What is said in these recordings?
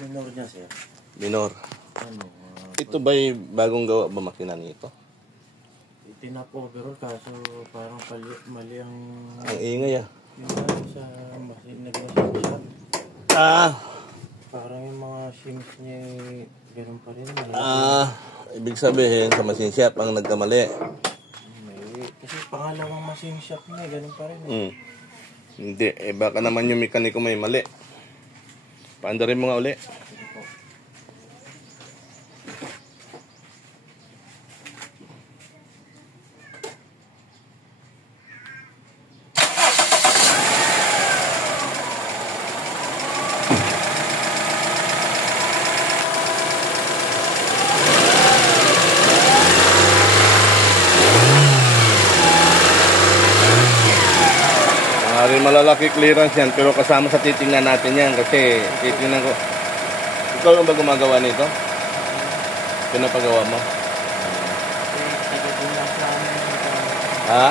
minor niya, sir. Minor. Ano, Ito ba'y bagong gawa ba makina nito? tinap-overall kaso parang mali ang... Ang ingay ah. Yung sa nag-machine shop. Parang yung mga shims niya ganun pa rin. Ibig sabihin sa machine shop ang nagkamali. Kasi pangalawang machine shop niya, ganun pa rin. Hindi, baka naman yung mekaniko may mali. Paandarin mo nga uli. Malalaki clearance yan, pero kasama sa titingnan natin yan kasi titingnan ko. Ikaw yung ba gumagawa nito? Pinapagawa mo? Ha?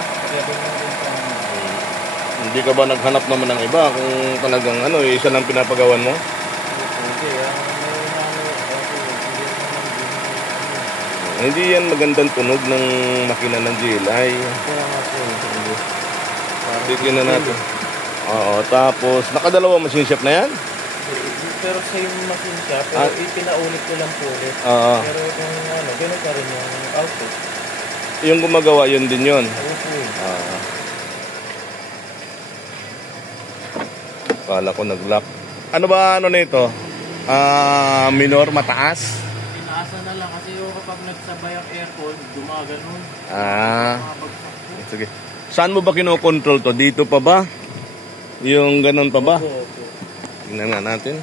Hindi ka ba naghanap naman ng iba kung talagang isa lang pinapagawan mo? Hindi yan magandang tunog ng makina ng GLI. Titingnan natin. Oo, tapos nakadalawa machine shop na yan? Pero same machine shop, pero ipinaulit ko lang po ulit. Pero kung ganun pa rin yung output. Yung gumagawa, yun din yun? Kala ko nag-lock. Ano ba na ito? Minor, mataas? Tinaasan na lang kasi yung kapag nagsabay ang aircon, gumaganon. Sige. Saan mo ba kinokontrol to? Dito pa ba? Yung ganun pa ba? Opo. Tingnan nga natin.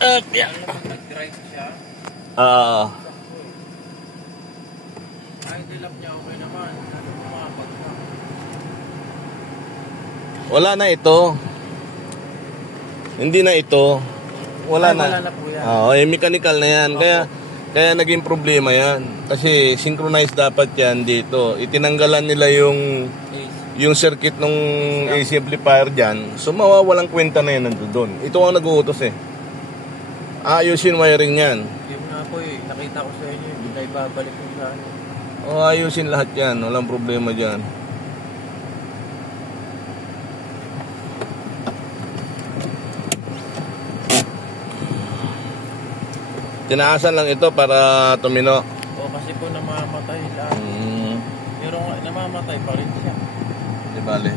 Pag nag-drive siya, idle up niya, okay naman. Wala na ito. Hindi na ito. Wala na. Wala na po yan. Mechanical na yan. Kaya naging problema yan. Kasi synchronized dapat yan dito. Itinanggalan nila yung circuit ng AC amplifier dyan. So mawawalang kwenta na yan nandun. Ito ang nag-uutos eh. Ayusin wiring yan. Yung nga po nakita ko sa inyo, hindi na ibabalik yung sa ano. Ayusin lahat yan. Walang problema dyan. Tinaasan lang ito para tumino. Kasi po namamatay lahat. Pero namamatay pa rin siya. Di bale.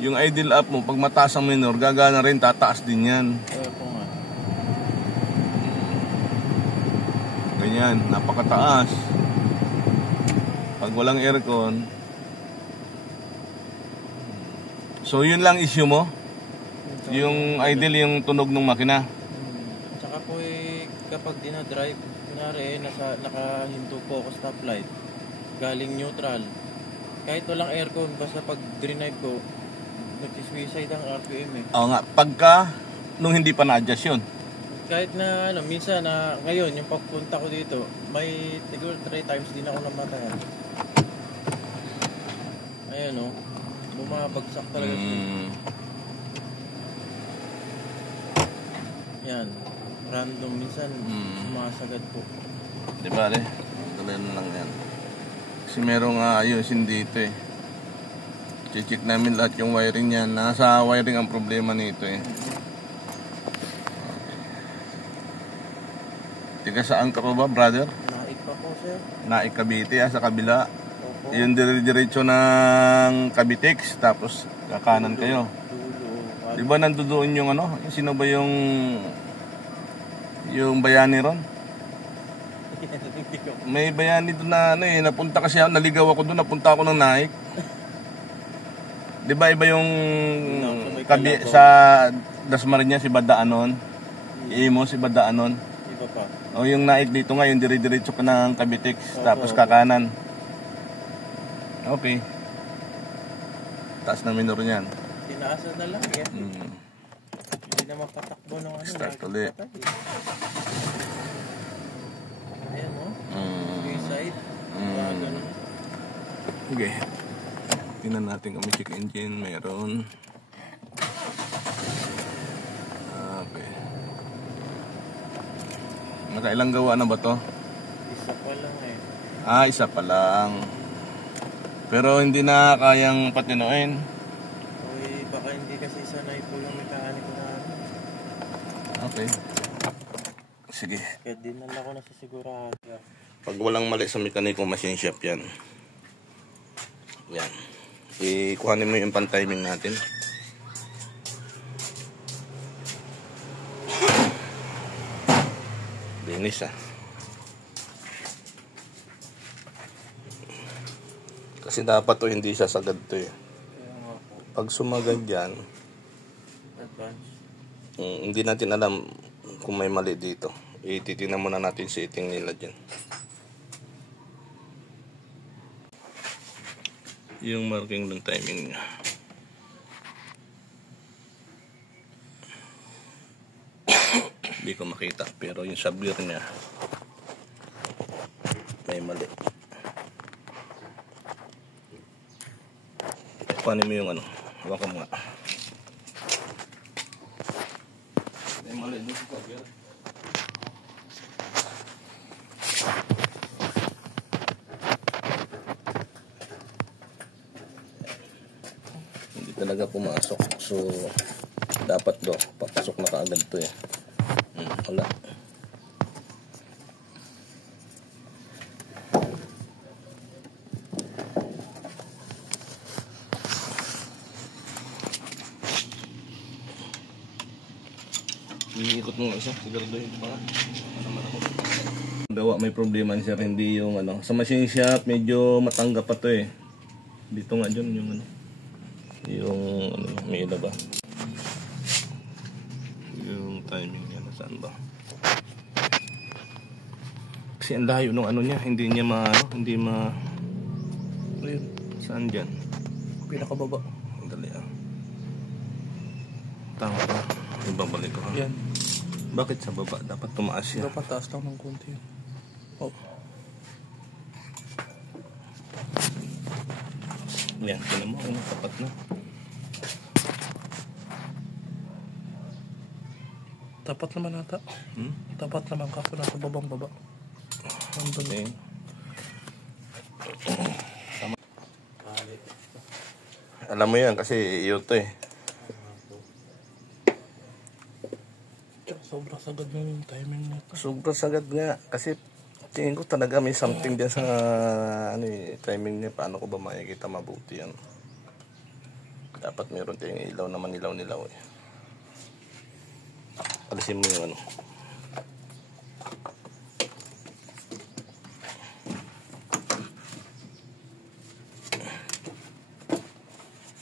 Yung idle up mo, pag mataas ang minor, gagana rin, tataas din yan. Po nga. Ganyan, napakataas. Pag walang aircon. So yun lang issue mo? Yung idle, yung tunog ng makina. Tsaka po kapag dinadrive, kunwari nakahinto po ako stoplight, galing neutral, kahit walang aircon, basta pag drive ko, nag-suicide ang RPM Oo nga, pagka nung hindi pa na-adjust yun. Kahit na minsan ngayon yung pagpunta ko dito, may siguro 3 times din ako namatayan. Ayan bumabagsak talaga siya. Yan, random minsan sumasagad po. Di ba Ganun lang yan. Kasi merong ayusin dito eh. Check namin lahat yung wiring niyan. Nasa wiring ang problema nito eh. Tiga saan ka pa ba, brother? Naik pa po, sir. Naik Cavite, sa kabila. Opo. Yung diretso ng Cavitex, tapos kakanan kayo. Di ba nandoon yung sino ba yung bayani ron? May bayani doon na napunta kasi ako, naligaw ako doon, napunta ako ng Naik. Di ba iba yung sa Dasmariñas, si Badaanon? Imo, si Badaanon? Iba pa. O yung Naik dito nga, yung diretso ka ng Cavitex, tapos kakanan. Okay. Taas na minor niyan. Tinaasan na lang yan. Hindi na mapatakbo ng Start ulit. Ayan suicide. Ganun. Okay. Tingnan natin kung may check engine. Meron. Okay. Nakailang gawa na ba to? Isa pa lang eh. Isa pa lang. Pero hindi na kayang patinuin. Uy, baka hindi kasi sanay po yung mekaniko na. Okay. Sige. Kaya dinala ko na sa sigurado. Pag walang mali sa mekaniko, machine shop yan. Yan. Ikuhanin mo yung pan-timing natin. Linis Kasi dapat to hindi siya sagad to eh. Pag sumagad yan, Advance. hindi natin alam kung may mali dito. Titignan muna natin setting nila dyan. Yung marking ng timing niya. Hindi ko makita pero yung sabir niya may mali. Kuhanin mo yung ano, hawakan mo nga. May mali doon sa sabir. Hindi talaga pumasok. So dapat papasok na kaagad to eh. Wala. Iikot mo nga isa, siguraduhin pa nga. Gawa may problema siya, hindi yung ano. Sa machine shop, medyo matanggap pa to eh. Dito nga dyan yung ano. Yung ano, may ila ba? Yung timing niya, nasaan ba? Kasi ang layo ng ano niya, hindi niya hindi ma... Ayun, saan dyan? Pinakababa. Dali Tama ba? Ibabalik ko ha? Yan. Bakit sa baba? Dapat tumaas siya. Dapat taas lang ng konti. Oh. Yan, tinan mo. Ano, tapat na. Tapat naman ata. Tapat naman kaso nasa babang baba. Nandun eh. Alam mo yan kasi iyo to eh. Sobrang sagad na yung timing nito. Sobrang sagad nga. Kasi tingin ko talaga may something dyan sa timing niya. Paano ko ba makikita mabuti yan? Dapat meron tayong ilaw na manilaw-nilaw eh. Alisin mo yung ano.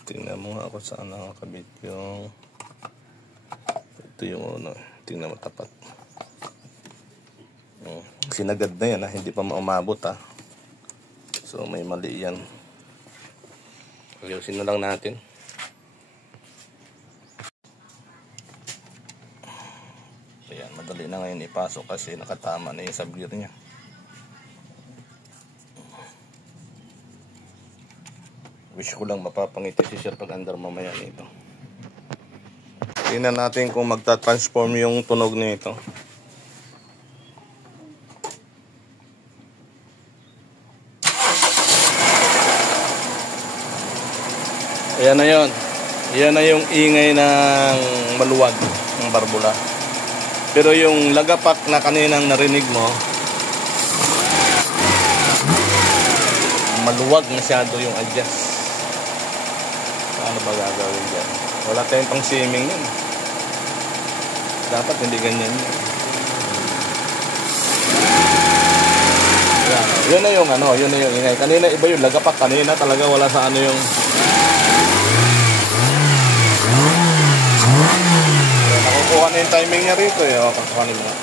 Tingnan mo nga ako saan nakakabit yung... Ito yung ano. Tingnan mo tapat. Sinagad na yan ha. Hindi pa maumabot ha. So may mali yan. Ayusin na lang natin. Ayan, madali na ngayon ipasok kasi nakatama na yung sablir niya. Wish ko lang mapapangiti si Sir pag andar mamaya nito. Tingnan natin kung magta-transform yung tunog nito. Ayan na yun. Ayan na yung ingay ng maluwag ng barbula. Pero yung lagapak na kaninang narinig mo, maluwag masyado yung adjust. Paano ba gagawin dyan? Wala tayong pang simming yun. Dapat hindi ganyan yun. Yun na yung ano, yun na yung ingay. Kanina iba yung lagapak. Kanina talaga wala sa ano yung... Nakukuha na yung timing niya rito eh. O, kakuhanin mo na.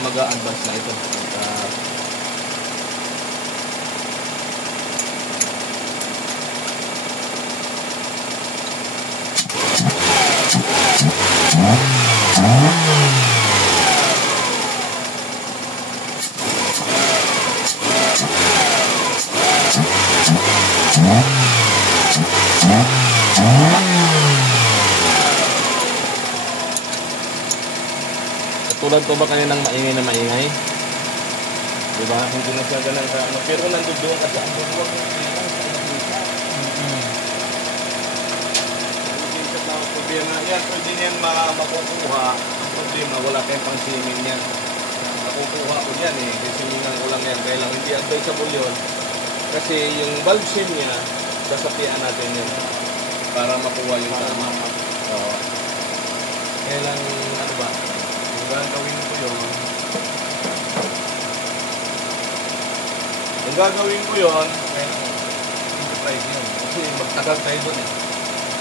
Mag-a-advance na ito. Katulad ko ba kaninang maingay na maingay? Diba? Hindi na siya ganun sa ano. Pero nandun doon kasi ang buwag ng kita sa nakita. Nakikita na ang problema. Yan, pwede niyan makukuha. Ang problema, wala kayong pang-swimming niyan. Nakukuha ko yan eh. Simingan ko lang yan. Kaya lang hindi advisable yun. Kasi yung valve sim niya, sasapian natin yun. Para makuha yung tama. Oo. Kaya lang, ano ba? Yung gagawin ko yun. Yung gagawin ko yun, enterprise yun. Kasi magtagal tayo dun eh.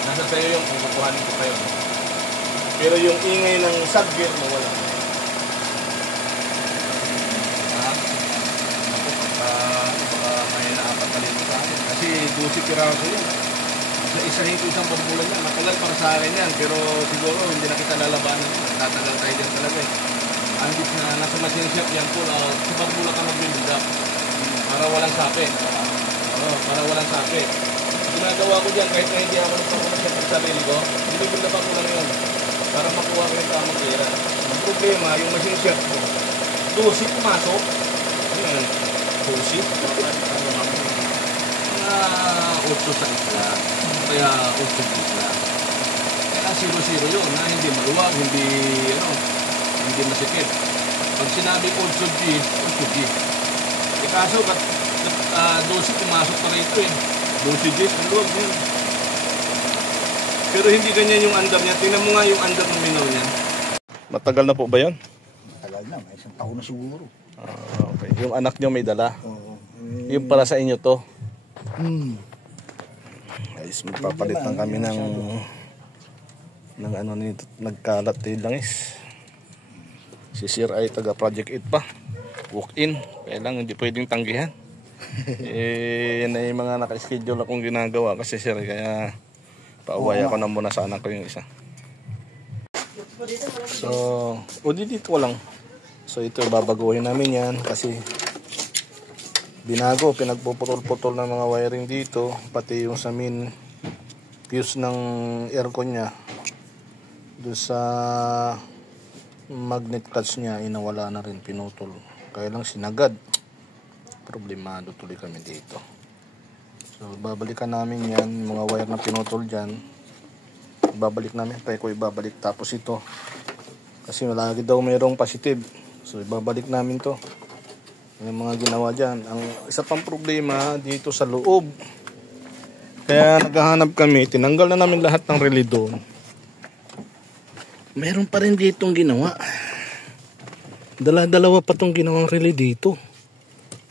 Nasa tayo yung kukuhanin ko kayo. Pero yung ingay ng subgear mo, wala. Baka may nakapatalit sa akin. Kasi 12 piraso yun. Isa-isahin ko isang pagbulan yan. Matagal para sa akin yan. Pero siguro hindi na kita lalabanan yun. Tatagal tayo dyan talaga eh. Andis na nasa machine shop yan po. Sa pagbulan ka mag-build up. Para walang sapi. Para walang sapi. Ginagawa ko dyan kahit na hindi ako nagpapamasya sa sarili ko. Binibig na pa ko lang yun. Para makuha ko yung tamang pera. Ang problema, yung machine shop ko. 12 pumasok. Ano yun? 12? Mga 8 sa isla. Kaya 8 isla. Kaya 0-0 yun na hindi maluwag, hindi masikip. Pag sinabi 8G, 8G. Kaso, 12 pumasok pa rito eh. 12 Gs, ang luwag yun. Pero hindi ganyan yung under niya. Tingnan mo nga yung under ng minor niya. Matagal na po ba yun? Matagal na, may isang taon na siguro. Okay. Yung anak niyo may dala? Oo. Yung para sa inyo to? Guys, magpapalit lang kami ng ano nito, nagkalat tayo langis. Si Sir ay taga Project 8 pa. Walk-in, kaya lang hindi pwedeng tanggihan. Yan na yung mga naka-schedule akong ginagawa kasi sir, kaya pauwaya ko na muna sa anak ko yung isa. So, dito lang. So ito babaguhin namin yan kasi binago, pinagpuputol-putol ng mga wiring dito, pati yung sa main fuse ng aircon niya. Doon sa magnet clutch niya, inawala na rin, pinutol. Kaya lang sinagad. Problemado tuloy kami dito. So babalikan namin yan, mga wire na pinutol dyan. Ibabalik namin, tayo ko ibabalik. Tapos ito, kasi lagi daw mayroong positive. So ibabalik namin to. Yung mga ginawa dyan. Ang isa pang problema dito sa loob. Kaya naghahanap kami, tinanggal na namin lahat ng relay doon. Meron pa rin ditong ginawa. Dalawa pa tong ginawang relay dito.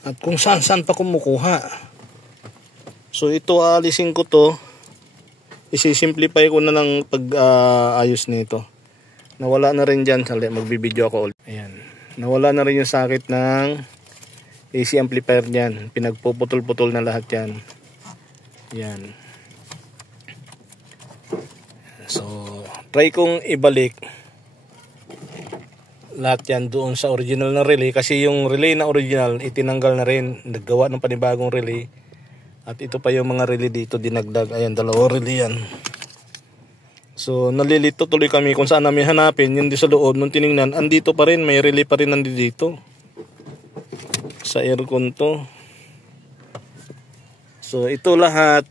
At kung saan pa kumukuha. So ito aalisin ko to. Isi-simplify ko na ng pag-ayos nito. Nawala na rin dyan. Magbibideo ako ulit. Ayan. Nawala na rin yung sakit ng AC amplifier dyan. Pinagpuputol-putol na lahat yan. Yan. So try kong ibalik lahat yan doon sa original na relay, kasi yung relay na original itinanggal na rin, naggawa ng panibagong relay. At ito pa yung mga relay dito dinagdag. Ayan, 2 relay yan. So nalilito tuloy kami kung saan namin hanapin. Yun di sa loob nung tiningnan, andito pa rin, may relay pa rin nandito sa aircon to. So ito lahat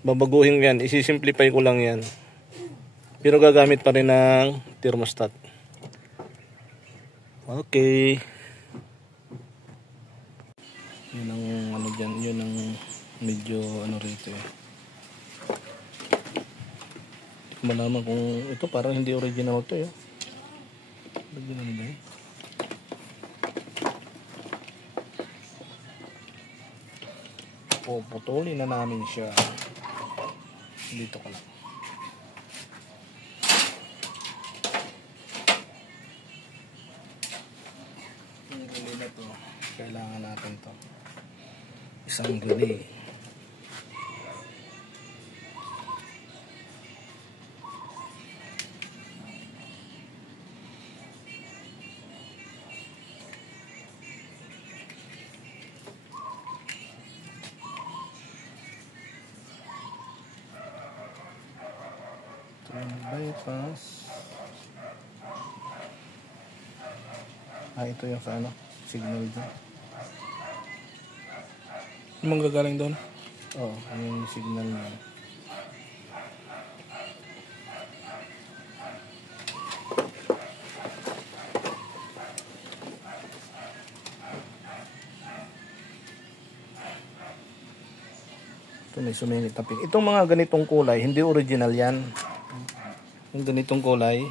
babaguhin yan, isi-simplify ko lang yan, pero gagamit pa rin ng thermostat. Okay. Yun ang ano dyan, yun ang medyo ano rito eh. Malaman kung ito parang hindi original to eh. Original ba eh? Puputulin na namin siya. Dito ka lang. To, kailangan natin to, isang relay. bypass. Ito yung sa ano, signal dyan. Yung manggagaling doon. Oo, yung signal na. Ito may sumingit na pin. Itong mga ganitong kulay, hindi original yan. Yung ganitong kulay,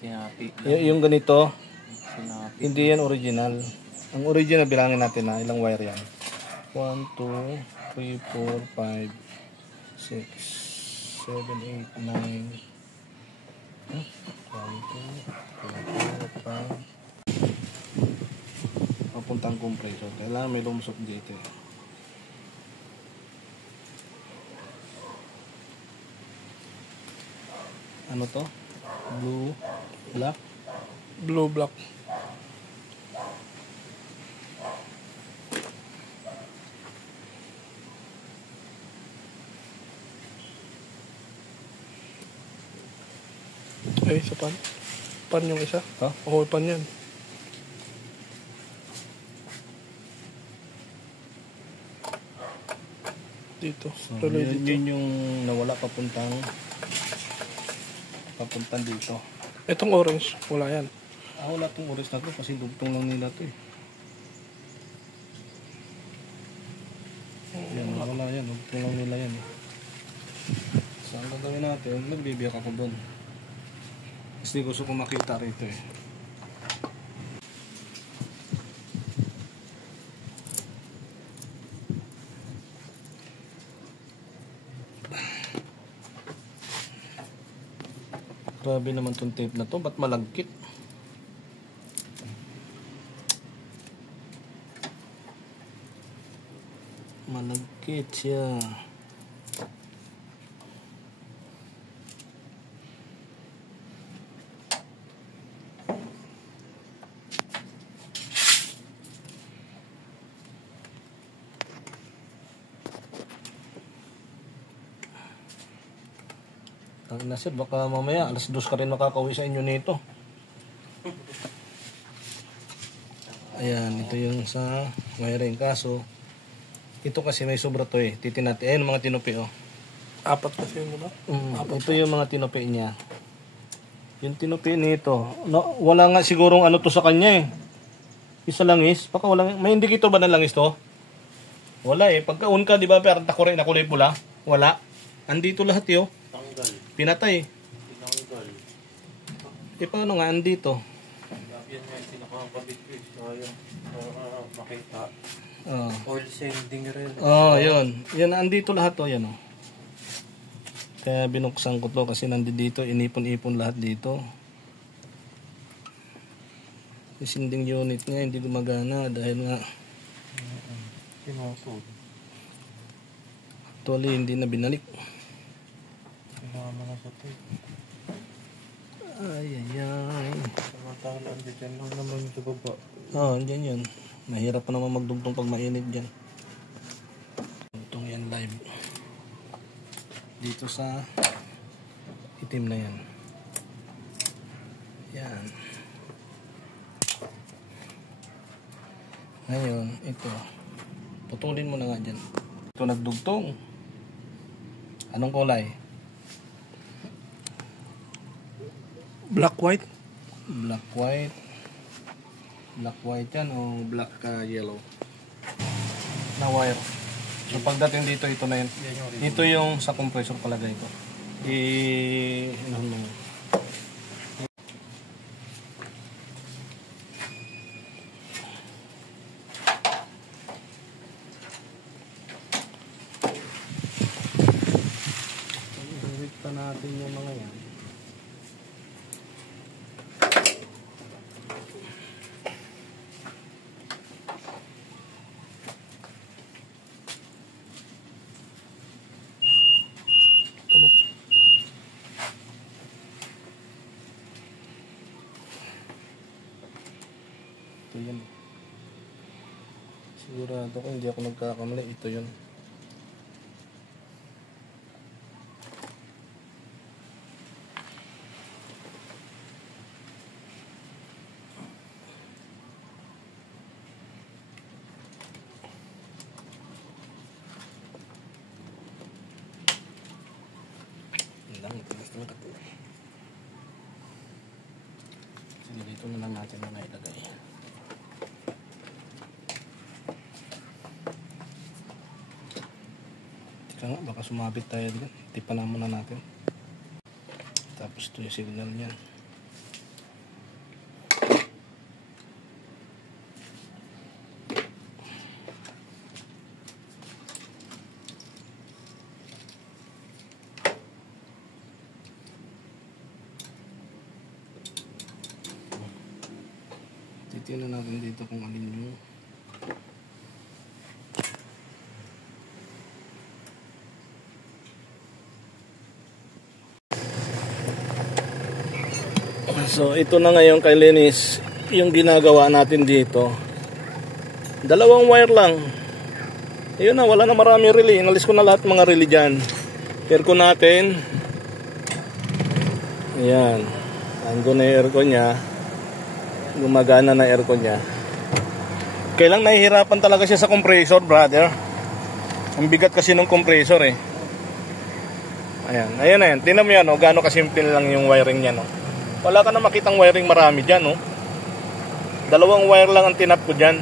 Sinapi. yung ganito, Sinapi. hindi yan original. Ang original, bilangin natin na ilang wire yan. 1, 2, 3, 4, 5, 6, 7, 8, 9. 1, 2, 3, 4, 5. Papuntang compressor. Kailangan may lumusok dito. Ano to? Blue, black. Blue black. Ay, sa pan. Pan yung isa. Ha? Oo, pan yan. Dito. So, Tuloy yun, dito. yun yung nawala papuntang dito. Itong orange, wala yan. Wala tong oras na to kasi dugtong lang nila to eh. Yan, wala yan. Dugtong lang nila yan eh. So, ang gagawin natin, nagbibiyak ako doon. Kasi gusto ko makita rito eh. Grabe naman tong tape na to, ba't malagkit? Malagkit siya. Ang ina sir, baka mamaya alas 2 ka rin makakauwi sa inyo nito. Ayan, ito yung sa wiring. Kaso, ito kasi may sobra to eh. Titin natin. Ayan mga tinupi oh. Apat kasi yun, diba? Ito yung mga tinupi niya. Yung tinupi nito, no, wala nga sigurong ano to sa kanya eh. Isa langis. Baka walang, may indicator ba ng langis to? Wala eh. Pagka-on ka, di ba, parang takore na kulay pula? Wala. Andito lahat yun. Tanggal. Pinatay. Tinanggal. Eh paano nga andito? Yan nga yung pinakakabit ko eh. Sayang. Para makita. Oh. Oil sending rin. Oh, yun. Yan, andito lahat to, yan oh. Kaya binuksan ko to kasi nandito, inipon-ipon lahat dito. Yung sinding unit niya hindi gumagana dahil nga Pinasod. actually hindi na binalik. Pinama na sa tape. Ay, ay, ay. Samantala, andyan lang naman sa baba. Oh, andyan yun. Mahirap pa naman magdugtong pag mainit dyan. Itong yan live. Dito sa itim na yan. Yan. Ngayon, ito. Putulin mo na nga dyan. Ito nagdugtong. Anong kulay? Black white. Black white. Black white yan o black yellow? Na wire. So pagdating dito, ito na yun. Ito yung sa compressor palagay ko. Inuhon mo. Balik pa natin yung mga yan. Tunog. Ito yun. Sigurado ko hindi ako nagkakamali. Ito yun. Sige, dito na lang natin na ilagay. Tika nga, baka sumabit tayo dito. Tipan na muna natin. Tapos ito yung signal niyan. Titingnan natin dito kung alin yung so ito na ngayon kay Linis yung ginagawa natin dito. Dalawang wire lang. Ayun na, wala na marami relay. Inalis ko na lahat mga relay dyan. Aircon natin. Ayan. Ando na yung aircon nya. Gumagana na aircon nya. Kailang nahihirapan talaga siya sa compressor, brother. Ang bigat kasi ng compressor eh. Ayan, ayan na yan. Tingnan mo yan, oh, gaano kasimple lang yung wiring niya, no. Wala ka na makitang wiring marami dyan, no. Dalawang wire lang ang tinap ko dyan.